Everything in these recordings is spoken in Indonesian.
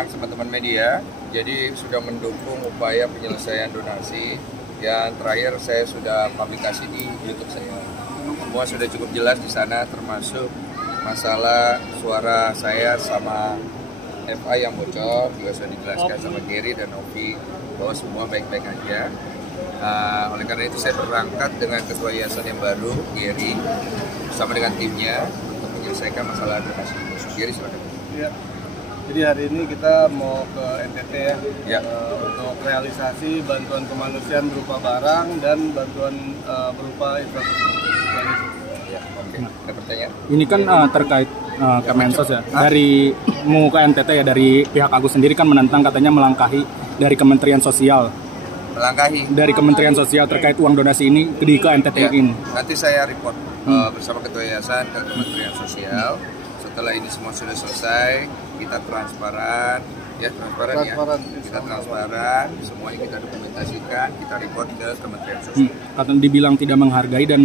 siang teman-teman media. Jadi sudah mendukung upaya penyelesaian donasi. Yang terakhir saya sudah publikasi di YouTube saya. Semua sudah cukup jelas di sana, termasuk masalah suara saya sama FA yang bocor juga sudah dijelaskan sama Gary dan Ovi bahwa semua baik-baik aja. Oleh karena itu saya berangkat dengan ketua yayasan yang baru, Gary, bersama dengan timnya untuk menyelesaikan masalah donasi. Gary, silakan. Ya. Jadi hari ini kita mau ke NTT ya. Untuk realisasi bantuan kemanusiaan berupa barang dan bantuan berupa infrastruktur. Ya, oke. Ada pertanyaan? Ini kan terkait Kemensos ya. Dari mau ke NTT ya, dari pihak Agus sendiri kan menentang, katanya melangkahi dari Kementerian Sosial. Melangkahi? Dari Kementerian Sosial terkait uang donasi ini di ke NTT ya, ini. Nanti saya report bersama ketua yayasan ke Kementerian Sosial. Setelah ini semua sudah selesai, kita transparan, ya kita transparan, semuanya kita dokumentasikan, kita report ke Kementerian Sosial. Katanya dibilang tidak menghargai dan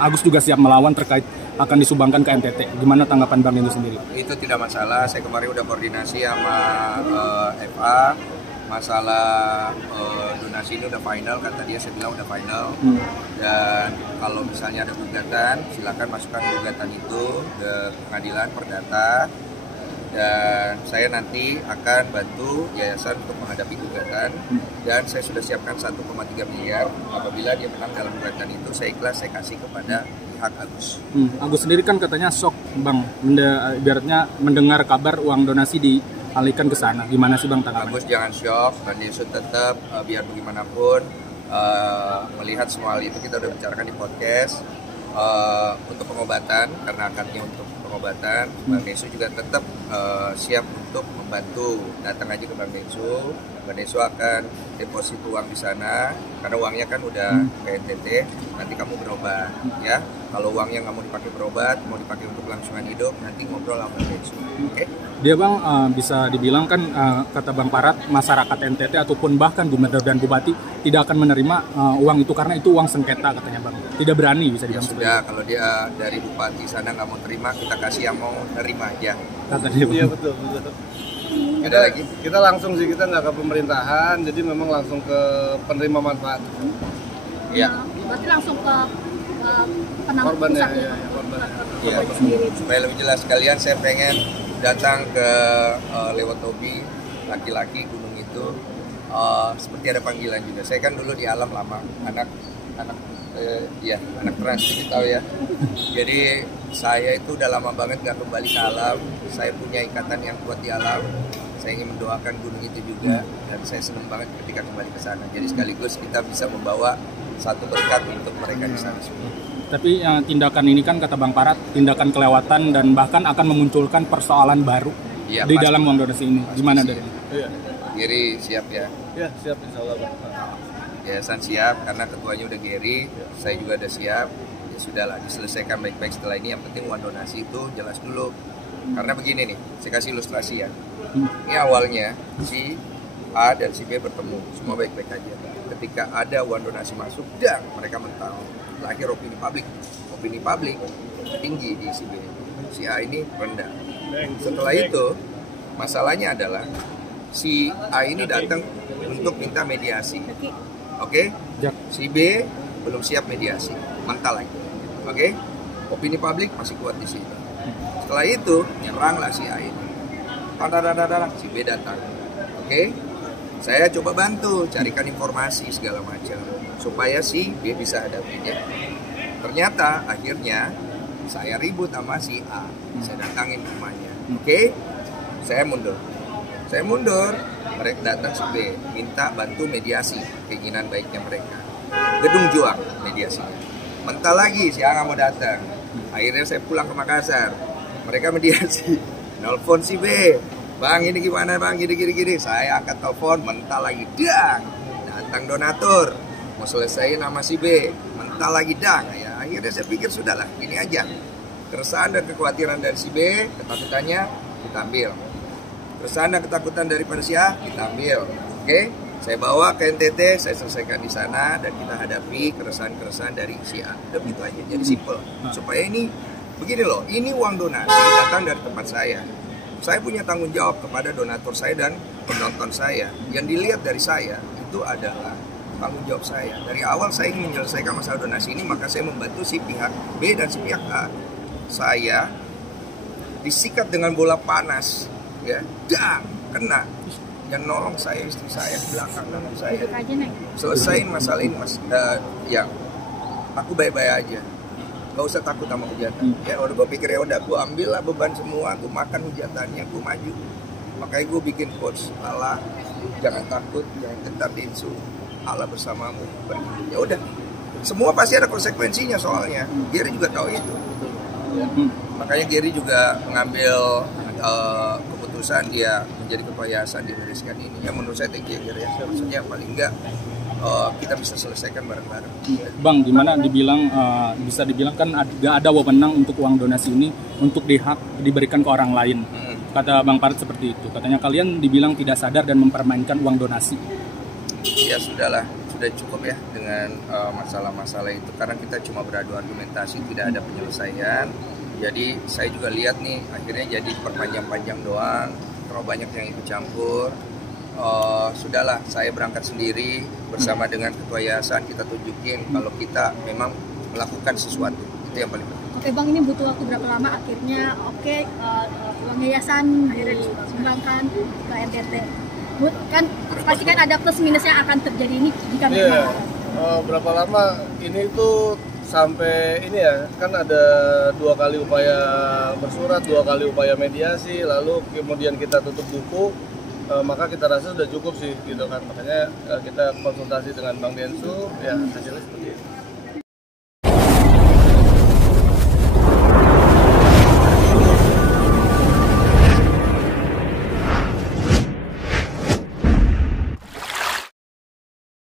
Agus juga siap melawan terkait akan disumbangkan ke NTT. Gimana tanggapan Bang Dendu sendiri? Itu tidak masalah. Saya kemarin udah koordinasi sama FA. Masalah donasi ini udah final, kata dia, saya bilang udah final. Dan kalau misalnya ada gugatan, silakan masukkan gugatan itu ke pengadilan perdata. Dan saya nanti akan bantu yayasan untuk menghadapi gugatan. Dan saya sudah siapkan 1,3 miliar. Apabila dia menang dalam gugatan itu, saya ikhlas, saya kasih kepada pihak Agus. Agus sendiri kan katanya shock, Bang, ibaratnya mendengar kabar uang donasi dialihkan ke sana. Gimana sih Bang tanggapannya? Agus jangan shock, Bang Densu tetap biar bagaimanapun melihat semua hal itu. Kita udah bicarakan di podcast untuk pengobatan, karena akadnya untuk pengobatan. Bang Densu juga tetap siap untuk membantu. Datang aja ke Bang Densu. Bang Densu akan deposit uang di sana, karena uangnya kan udah ke NTT. Nanti kamu berobat, ya. Kalau uangnya nggak mau dipakai berobat, mau dipakai untuk kelangsungan hidup, nanti ngobrol sama Bang Densu. Oke? Dia Bang, bisa dibilang kan kata Bang Parat, masyarakat NTT ataupun bahkan gubernur dan bupati tidak akan menerima uang itu karena itu uang sengketa, katanya Bang. Tidak berani, bisa dibilang. Ya sudah, kalau dia dari bupati sana nggak mau terima, kita kasih yang mau terima aja. Katanya Bang. Iya betul. Kita langsung sih, kita nggak ke pemerintahan, jadi memang langsung ke penerima manfaat. Iya. Berarti langsung ke penanggung Korban ya, pusat korban. Ya, supaya lebih jelas sekalian, saya pengen datang ke lewat hobi laki-laki gunung itu seperti ada panggilan juga. Saya kan dulu di alam lama, anak trans kita tahu ya. Jadi saya itu udah lama banget nggak kembali ke alam. Saya punya ikatan yang kuat di alam. Saya ingin mendoakan gunung itu juga, dan saya senang banget ketika kembali ke sana. Jadi sekaligus kita bisa membawa satu berkat untuk mereka di sana semua. Tapi tindakan ini kan kata Bang Parat, tindakan kelewatan dan bahkan akan memunculkan persoalan baru Ya, di pasti. Dalam uang donasi ini. Gimana dari? Iya. Gary siap ya? Ya, siap insya Allah Bang. Yayasan siap, karena ketuanya udah Gary, saya juga udah siap. Ya sudahlah, diselesaikan baik-baik setelah ini. Yang penting uang donasi itu jelas dulu. Karena begini nih, saya kasih ilustrasi ya. Ini awalnya si A dan si B bertemu, semua baik-baik aja. Ketika ada uang donasi masuk, dan mereka mental. Lahir opini publik tinggi di si B. Si A ini rendah. Setelah itu, masalahnya adalah si A ini datang untuk minta mediasi. Oke? Si B belum siap mediasi, mental lagi. Oke? Opini publik masih kuat di situ. Setelah itu, nyeranglah si A ini. Si B datang. Oke? Saya coba bantu, carikan informasi segala macam supaya si B bisa hadapin ya. Ternyata akhirnya saya ribut sama si A. Saya datangin rumahnya. Oke? Saya mundur. Mereka datang si B, minta bantu mediasi keinginan baiknya mereka. Gedung Juang mediasinya. Mental lagi si A nggak mau datang. Akhirnya saya pulang ke Makassar. Mereka mediasi. Nelfon si B. Bang, ini gimana bang, gini. Saya angkat telepon, mental lagi, dang. Datang donatur, mau selesaiin nama si B, mental lagi, dang. Ya, akhirnya saya pikir sudahlah, ini aja. Keresahan dan kekhawatiran dari si B, ketakutannya kita ambil. Keresahan dan ketakutan daripada si A, kita ambil. Oke, saya bawa ke NTT, saya selesaikan di sana, dan kita hadapi keresahan-keresahan dari si A. Udah begitu aja, jadi simple. Supaya ini, begini loh, ini uang donasi datang dari tempat saya. Saya punya tanggung jawab kepada donatur saya dan penonton saya. Yang dilihat dari saya itu adalah tanggung jawab saya. Dari awal saya ingin menyelesaikan masalah donasi ini, maka saya membantu si pihak B dan si pihak A. Saya disikat dengan bola panas, ya, dang, kena. Yang nolong saya istri saya di belakang nolong saya. Selesain masalah ini, Mas. Ya, aku baik-baik aja. Gak usah takut sama hujatan. Ya udah gue pikir ya udah gue ambil lah beban semua, gue makan hujatannya, gue maju. Makanya gue bikin quotes Allah, jangan takut, jangan gentar Densu, Allah bersamamu. Ya udah, semua pasti ada konsekuensinya soalnya. Gary juga tahu itu. Makanya Gary juga mengambil keputusan dia menjadi ketua yayasan di Indonesia ini. Ya menurut saya thank you Gary ya. Maksudnya paling enggak kita bisa selesaikan bareng-bareng. Bang, gimana dibilang bisa dibilang kan gak ada wewenang untuk uang donasi ini untuk diberikan ke orang lain. Kata Bang Parat seperti itu. Katanya kalian dibilang tidak sadar dan mempermainkan uang donasi. Ya sudahlah, sudah cukup ya dengan masalah-masalah itu karena kita cuma beradu argumentasi, tidak ada penyelesaian. Jadi saya juga lihat nih akhirnya jadi perpanjang-panjang doang, terlalu banyak yang ikut campur. Sudahlah, saya berangkat sendiri bersama dengan ketua yayasan, kita tunjukin kalau kita memang melakukan sesuatu. Itu yang paling penting. Oke Bang, ini butuh waktu berapa lama akhirnya uang yayasan akhirnya disumbangkan ke NTT? Kan pasti kan ada plus minus yang akan terjadi ini jika memang. Berapa lama ini tuh sampai ini ya, kan ada 2 kali upaya bersurat, 2 kali upaya mediasi, lalu kemudian kita tutup buku. Maka kita rasa sudah cukup sih gitu kan, makanya kita konsultasi dengan Bang Densu, ya hasilnya seperti itu.